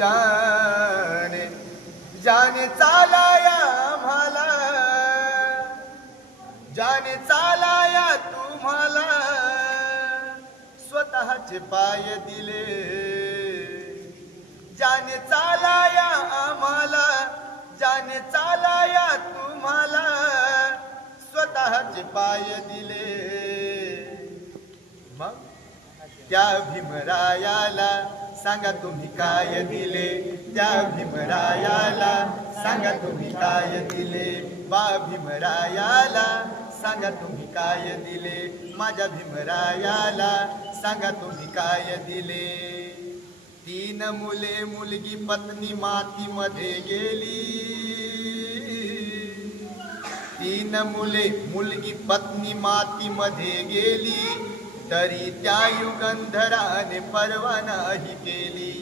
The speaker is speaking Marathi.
जाने जाने चालाया आम्हाला, जाने चालाया तुम्हाला, स्वतःचे पाय दिले. जाने चालाया आम्हाला, जाने चालाया तुम्हाला, स्वतःचे पाय दिले. मग त्या भीमरायाला सांगा तुम्ही काय दिले, त्या भीमरायाला सांगा तुम्ही काय दिले. वा भीमरायाला सांगा तुम्ही काय दिले, माझ्या भीमरायाला सांगा तुम्ही काय दिले. 3 मुले मुलगी पत्नी मातीमध्ये गेली, 3 मुले मुलगी पत्नी मातीमध्ये गेली, तरी त्या युगंधराने पर्वा नाही केली.